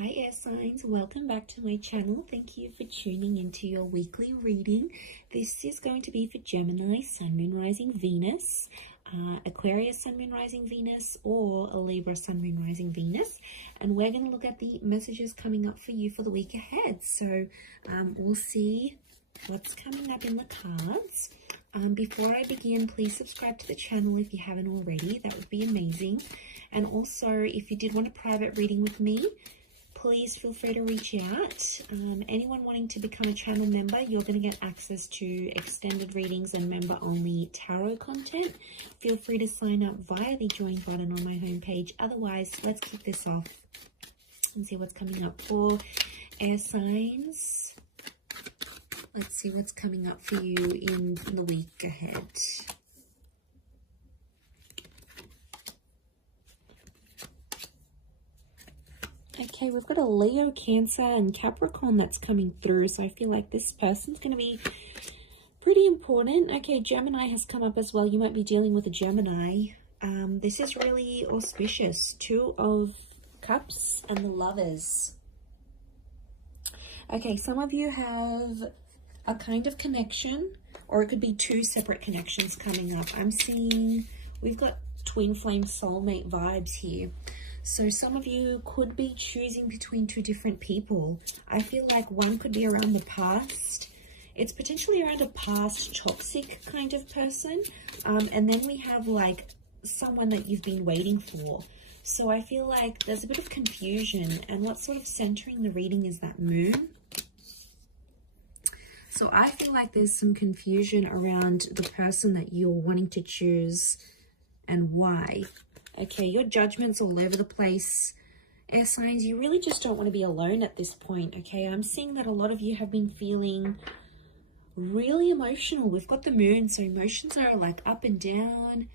Hi air signs, welcome back to my channel. Thank you for tuning into your weekly reading. This is going to be for Gemini, Sun, Moon, Rising, Venus, Aquarius, Sun, Moon, Rising, Venus, or a Libra, Sun, Moon, Rising, Venus. And we're going to look at the messages coming up for you for the week ahead. So we'll see what's coming up in the cards. Before I begin, please subscribe to the channel if you haven't already. That would be amazing. And also, if you did want a private reading with me, please feel free to reach out. Anyone wanting to become a channel member, you're going to get access to extended readings and member-only tarot content. Feel free to sign up via the join button on my homepage. Otherwise, let's kick this off and see what's coming up for air signs. Let's see what's coming up for you in the week ahead. Okay, we've got a Leo, Cancer, and Capricorn that's coming through. So I feel like this person's going to be pretty important. Okay, Gemini has come up as well. You might be dealing with a Gemini. This is really auspicious. Two of Cups and the Lovers. Okay, some of you have a kind of connection, or it could be two separate connections coming up. I'm seeing we've got twin flame soulmate vibes here. So some of you could be choosing between two different people. I feel like one could be around the past. It's potentially around a past toxic kind of person. And then we have like someone that you've been waiting for. So I feel like there's a bit of confusion. And what's sort of centering the reading is that moon. So I feel like there's some confusion around the person that you're wanting to choose and why. Okay, your judgment's all over the place. Air signs, you really just don't want to be alone at this point, okay? I'm seeing that a lot of you have been feeling really emotional. We've got the moon, so emotions are like up and down.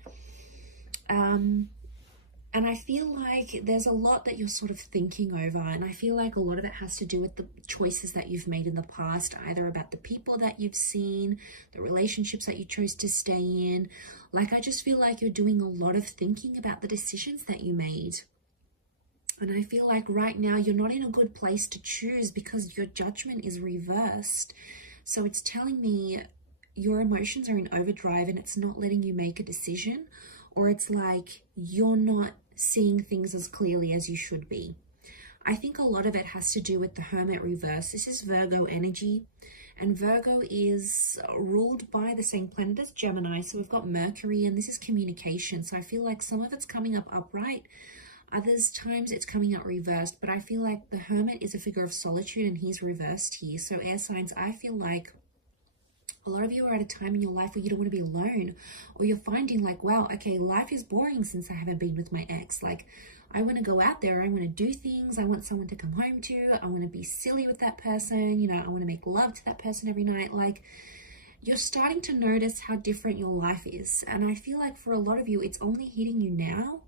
And I feel like there's a lot that you're sort of thinking over. And I feel like a lot of it has to do with the choices that you've made in the past, either about the people that you've seen, the relationships that you chose to stay in. Like, I just feel like you're doing a lot of thinking about the decisions that you made. And I feel like right now you're not in a good place to choose because your judgment is reversed. So it's telling me your emotions are in overdrive and it's not letting you make a decision, or it's like you're not seeing things as clearly as you should be. I think a lot of it has to do with the Hermit reverse. This is Virgo energy, and Virgo is ruled by the same planet as Gemini. So we've got Mercury, and this is communication. So I feel like some of it's coming up upright, others times it's coming out reversed. But I feel like the Hermit is a figure of solitude and he's reversed here. So air signs, I feel like a lot of you are at a time in your life where you don't want to be alone, or you're finding like, wow, okay, life is boring since I haven't been with my ex. Like, I want to go out there, I want to do things, I want someone to come home to, I want to be silly with that person, you know, I want to make love to that person every night. Like, you're starting to notice how different your life is. And I feel like for a lot of you, it's only hitting you now.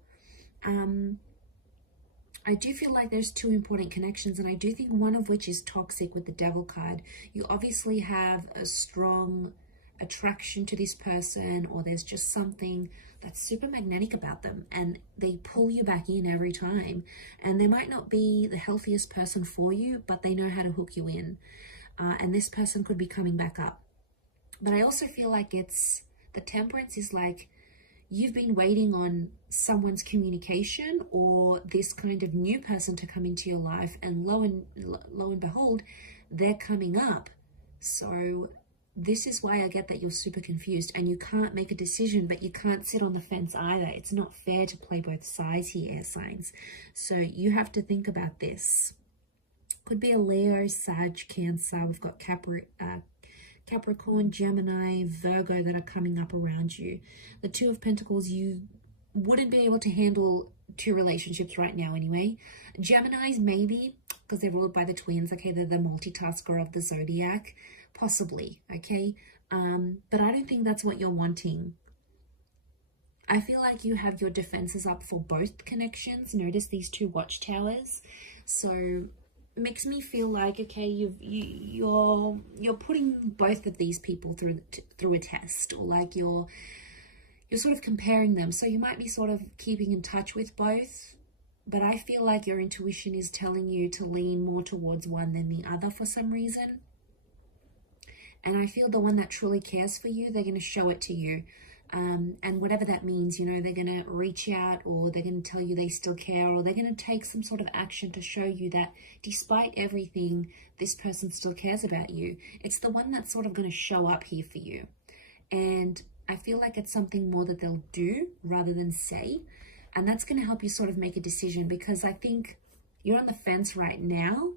I do feel like there's two important connections, and I do think one of which is toxic with the Devil card. You obviously have a strong attraction to this person, or there's just something that's super magnetic about them and they pull you back in every time. And they might not be the healthiest person for you, but they know how to hook you in. And this person could be coming back up. But I also feel like it's the Temperance is like, you've been waiting on someone's communication or this kind of new person to come into your life, and lo and behold, they're coming up. So this is why I get that you're super confused and you can't make a decision, but you can't sit on the fence either. It's not fair to play both sides here, air signs. So you have to think about this. Could be a Leo, Sag, Cancer. We've got Capricorn, Gemini, Virgo that are coming up around you. The Two of Pentacles, you wouldn't be able to handle two relationships right now anyway. Geminis, maybe, because they're ruled by the twins. Okay, they're the multitasker of the zodiac. Possibly, okay? But I don't think that's what you're wanting. I feel like you have your defenses up for both connections. Notice these two watchtowers. So makes me feel like, okay, you're putting both of these people through a test, or like you're sort of comparing them. So you might be sort of keeping in touch with both, but I feel like your intuition is telling you to lean more towards one than the other for some reason. And I feel the one that truly cares for you, they're going to show it to you. And whatever that means, you know, they're going to reach out, or they're going to tell you they still care, or they're going to take some sort of action to show you that despite everything, this person still cares about you. It's the one that's sort of going to show up here for you. And I feel like it's something more that they'll do rather than say. And that's going to help you sort of make a decision, because I think you're on the fence right now.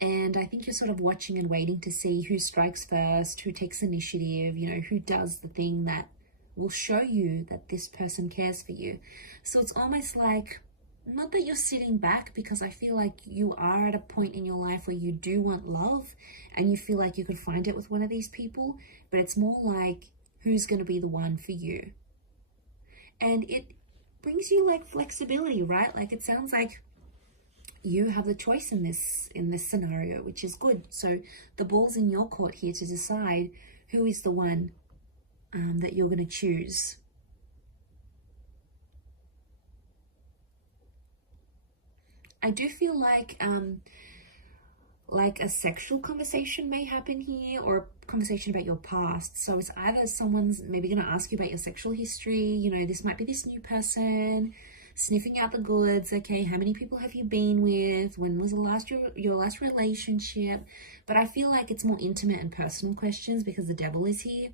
And I think you're sort of watching and waiting to see who strikes first, who takes initiative, you know, who does the thing that will show you that this person cares for you. So it's almost like, not that you're sitting back, because I feel like you are at a point in your life where you do want love and you feel like you could find it with one of these people, but it's more like, who's going to be the one for you? And it brings you like flexibility, right? Like it sounds like you have the choice in this scenario, which is good. So the ball's in your court here to decide who is the one that you're going to choose. I do feel like a sexual conversation may happen here, or a conversation about your past. So it's either someone's maybe going to ask you about your sexual history. You know, this might be this new person sniffing out the goods. Okay, how many people have you been with? When was your last relationship? But I feel like it's more intimate and personal questions, because the devil is here.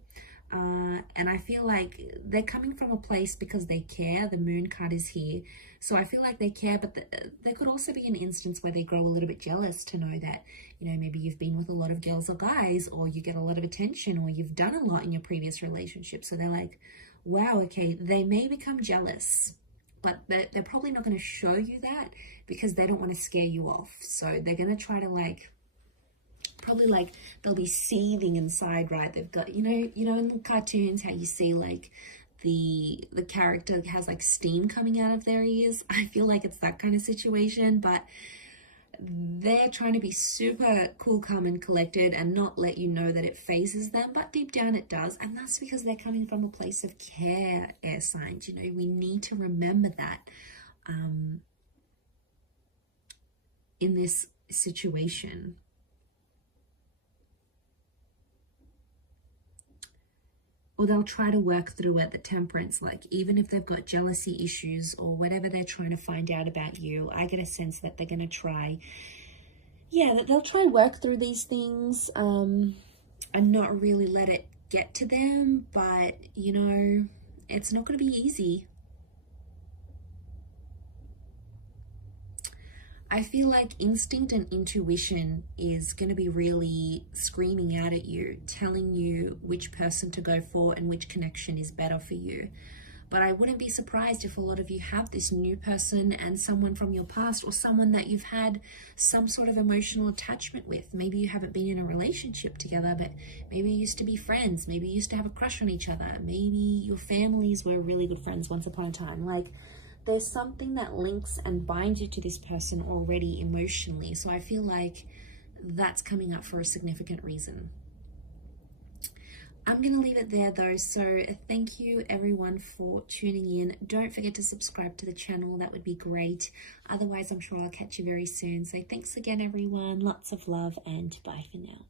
And I feel like they're coming from a place because they care. The moon card is here. So I feel like they care, but there could also be an instance where they grow a little bit jealous to know that, you know, maybe you've been with a lot of girls or guys, or you get a lot of attention, or you've done a lot in your previous relationship. So they're like, wow, okay, they may become jealous, but they're probably not going to show you that, because they don't want to scare you off. So they're going to try to probably they'll be seething inside, right? They've got, you know in the cartoons how you see like the character has like steam coming out of their ears. I feel like it's that kind of situation, but they're trying to be super cool, calm and collected and not let you know that it phases them, but deep down it does. And that's because they're coming from a place of care, air signs. You know, we need to remember that in this situation. Or they'll try to work through it, the temperance, like even if they've got jealousy issues or whatever they're trying to find out about you, I get a sense that they're going to try, that they'll try and work through these things and not really let it get to them. But, you know, it's not going to be easy. I feel like instinct and intuition is going to be really screaming out at you, telling you which person to go for and which connection is better for you. But I wouldn't be surprised if a lot of you have this new person and someone from your past, or someone that you've had some sort of emotional attachment with. Maybe you haven't been in a relationship together, but maybe you used to be friends. Maybe you used to have a crush on each other. Maybe your families were really good friends once upon a time. Like, there's something that links and binds you to this person already emotionally. So I feel like that's coming up for a significant reason. I'm going to leave it there though. So thank you everyone for tuning in. Don't forget to subscribe to the channel. That would be great. Otherwise, I'm sure I'll catch you very soon. So thanks again, everyone. Lots of love and bye for now.